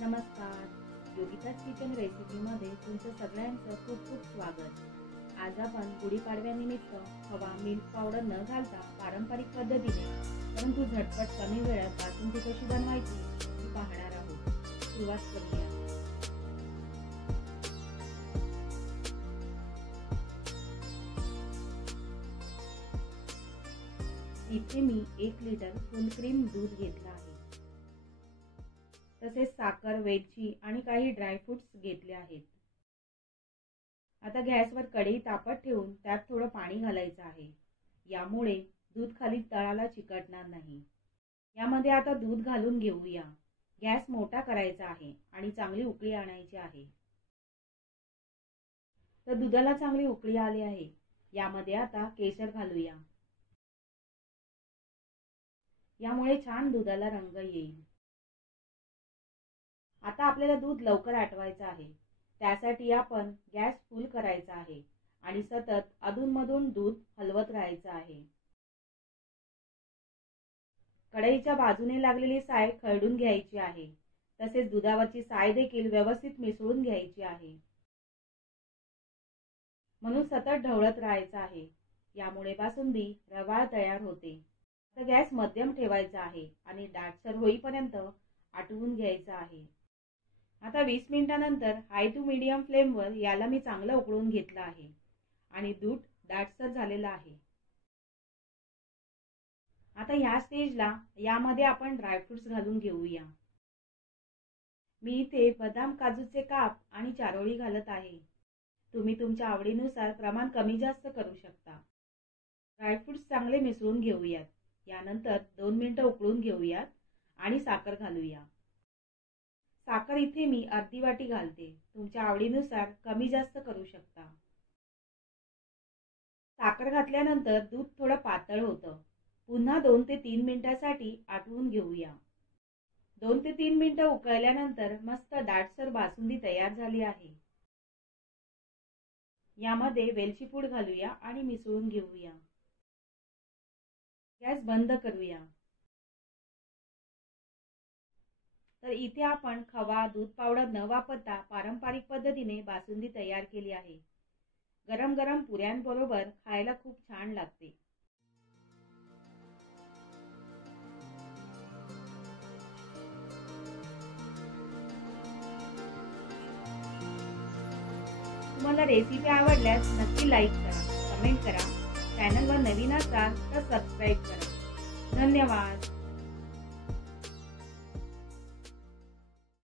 नमस्कार, योगिताज किचन रेसिपीमध्ये तुमचं सगळ्यांचं खूप खूप स्वागत। आज आपण गुढीपाडव्यानिमित्त खवा मिल्क पावडर न घालता पारंपरिक पद्धतीने परंतु झटपट कमी वेळात बासुंदी कशी बनवायची हे पाहणार आहोत। सुरुवात करूया। इथे मी 1 लिटर फुल क्रीम दूध घेतला आहे। तसेच साखर, वेलची आणि काही ड्रायफ्रुट्स घेतले आहेत। आता गॅसवर कढई तापत ठेवून त्यात थोडं पाणी घालायचं आहे। यामुळे दूध खाली तळाला चिकटणार नाही। यामध्ये आता दूध घालून घेऊया। गॅस मोठा करायचा आहे आणि चांगली उकळी आणायची आहे। तर दुधाला चांगली उकळी आली आहे। यामध्ये आता केशर घालूया। यामुळे छान दुधाला रंग येईल। आता आपल्याला दूध लवकर आटवायचं आहे। त्यासाठी आपण गॅस फुल करायचा आहे आणि सतत अधूनमधून दूध हलवत राहायचं आहे। कढईच्या बाजूने लागलेली साय खरडून घ्यायची आहे। तसेच दुधावरची साय देखील व्यवस्थित मिसळून घ्यायची आहे। म्हणून सतत ढवळत राहायचं आहे। यामुळे बासुंदी रवाळ तयार होते। आता गॅस मध्यम ठेवायचा आहे आणि दाटसर होईपर्यंत आटवून घ्यायचं आहे। आता 20 मिनिटांनंतर हाय टू मीडियम फ्लेमवर याला मी चांगलं उकळून घेतलं आहे आणि दूध दाटसर झालेलं आहे। आता ह्या स्टेजला यामध्ये आपण ड्रायफ्रुट्स घालून घेऊया। मी इथे बदाम, काजूचे काप आणि चारोळी घालत आहे। तुम्ही तुमच्या आवडीनुसार प्रमाण कमी जास्त करू शकता। ड्रायफ्रुट्स चांगले मिसळून घेऊयात। यानंतर 2 मिनिटं उकळून घेऊयात आणि साखर घालूया। साखर इथे मी अर्धी वाटी घालते। तुमच्या आवडीनुसार कमी जास्त करू शकता। साखर घातल्यानंतर दूध थोडं पातळ होतं। पुन्हा 2 ते 3 मिनिटांसाठी आटवून घेऊया। 2 ते 3 मिनिटं उकळल्यानंतर मस्त दाटसर बासुंदी तयार झाली आहे। यामध्ये वेलची पूड घालूया आणि मिसळून घेऊया। गॅस बंद करूया। तर इथे आपण खवा, दूध पावडर न वापरता पारंपरिक पद्धतीने बासुंदी तयार केली आहे। गरम गरम पुऱ्यांबरोबर खायला खूप छान लागते। तुम्हाला रेसिपी आवडल्यास नक्की लाईक करा, कमेंट करा। चॅनलवर नवीन असाल तर सबस्क्राईब करा। धन्यवाद।